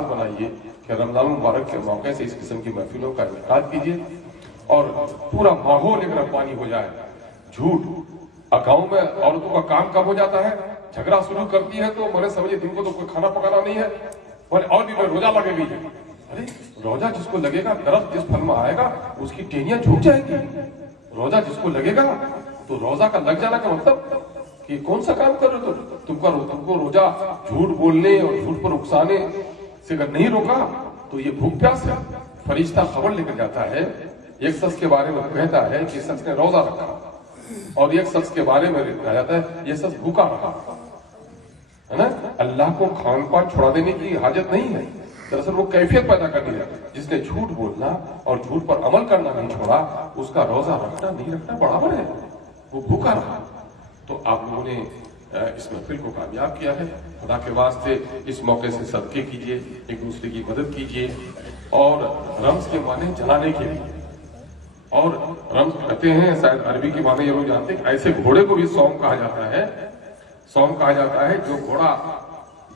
बनाइए कि रमजान मुबारक के मौके से इस किस्म की महफिलों का इनेकाद कीजिए और पूरा माहौल एक रब्बानी हो जाए। झूठ गाँव में औरतों का काम कब हो जाता है, झगड़ा शुरू करती है तो मैंने समझे दिन को तो कोई खाना पकाना नहीं है, और भी रोजा लगे भी। अरे रोजा जिसको लगेगा, दरख्त जिस फल में आएगा उसकी टेनियां झुक जाएगी। रोजा जिसको लगेगा तो रोजा का लग जाना का मतलब कि कौन सा काम कर रहे हो तुमको रोजा झूठ बोलने और झूठ पर उकसाने से अगर नहीं रोका तो ये भूख प्यास है। फरिश्ता खबर लेकर जाता है, एक शख्स के बारे में कहता है कि शख्स ने रोजा रखा, और एक शख्स के बारे में कहा जाता है ये शख्स भूखा रहा, है ना। अल्लाह को खान पान छुड़ा देने की हाजत नहीं है, दरअसल वो कैफियत पैदा करनी है। जिसने झूठ बोलना और झूठ पर अमल करना नहीं छोड़ा उसका रोजा रखना नहीं रखना बराबर है, वो भूखा रहा। तो आप लोगों ने इस महफिल को कामयाब किया है। खुदा के वास्ते इस मौके से सदके कीजिए, एक दूसरे की मदद कीजिए। और रम्ज के माने जलाने के लिए, और रम्ज कहते हैं शायद अरबी के माने ये लोग जानते हैं, ऐसे घोड़े को भी सौम कहा जाता है। सौम कहा जाता है जो घोड़ा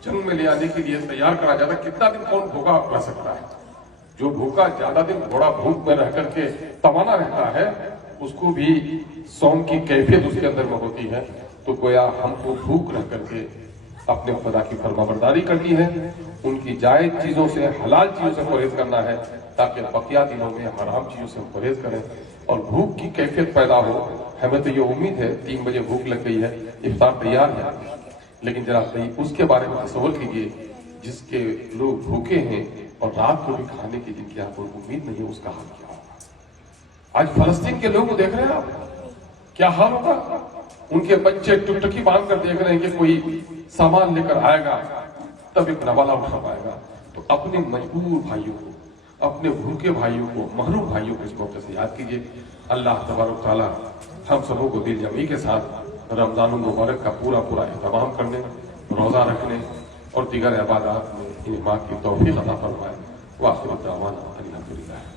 जंग में ले आने के लिए तैयार करा जाता है। कितना दिन कौन भूखा रह सकता है? जो भूखा ज्यादा दिन घोड़ा भूख में रह करके तवाना रहता है उसको भी सौम की कैफियत उसके अंदर में होती है। तो गोया हमको भूख रह करके अपने खुदा की फरमाबरदारी करनी है, उनकी जायज चीजों से, हलाल चीजों से परहेज करना है, ताकि बकिया दिनों में हराम चीजों से परहेज करें और भूख की कैफियत पैदा हो। हमें तो ये उम्मीद है 3 बजे भूख लग गई है, इफ्तार तैयार है, लेकिन जरा उसके बारे में तसव्वुर कीजिए जिसके लोग भूखे हैं और रात को भी खाने की जिनकी आपको उम्मीद नहीं है, उसका हाल क्या होगा। आज फलस्तीन के लोग देख रहे हैं आप, क्या हाल होगा। उनके बच्चे टुकटुकी बांध कर देख रहे हैं कि कोई सामान लेकर आएगा तब एक नवाला उठा पाएगा। तो अपने मजबूर भाइयों को, अपने भूखे भाइयों को, महरूम भाइयों को इस मौके से याद कीजिए। अल्लाह तबारक तआला हम सबों को दिल जमी के साथ रमजान मुबारक का पूरा एहतमाम करने, रोजा रखने और दीगर इबादत में इन्हें माँ की तौफीक अता फरमाए। वाखिर दावाना अल्हम्दुलिल्लाह।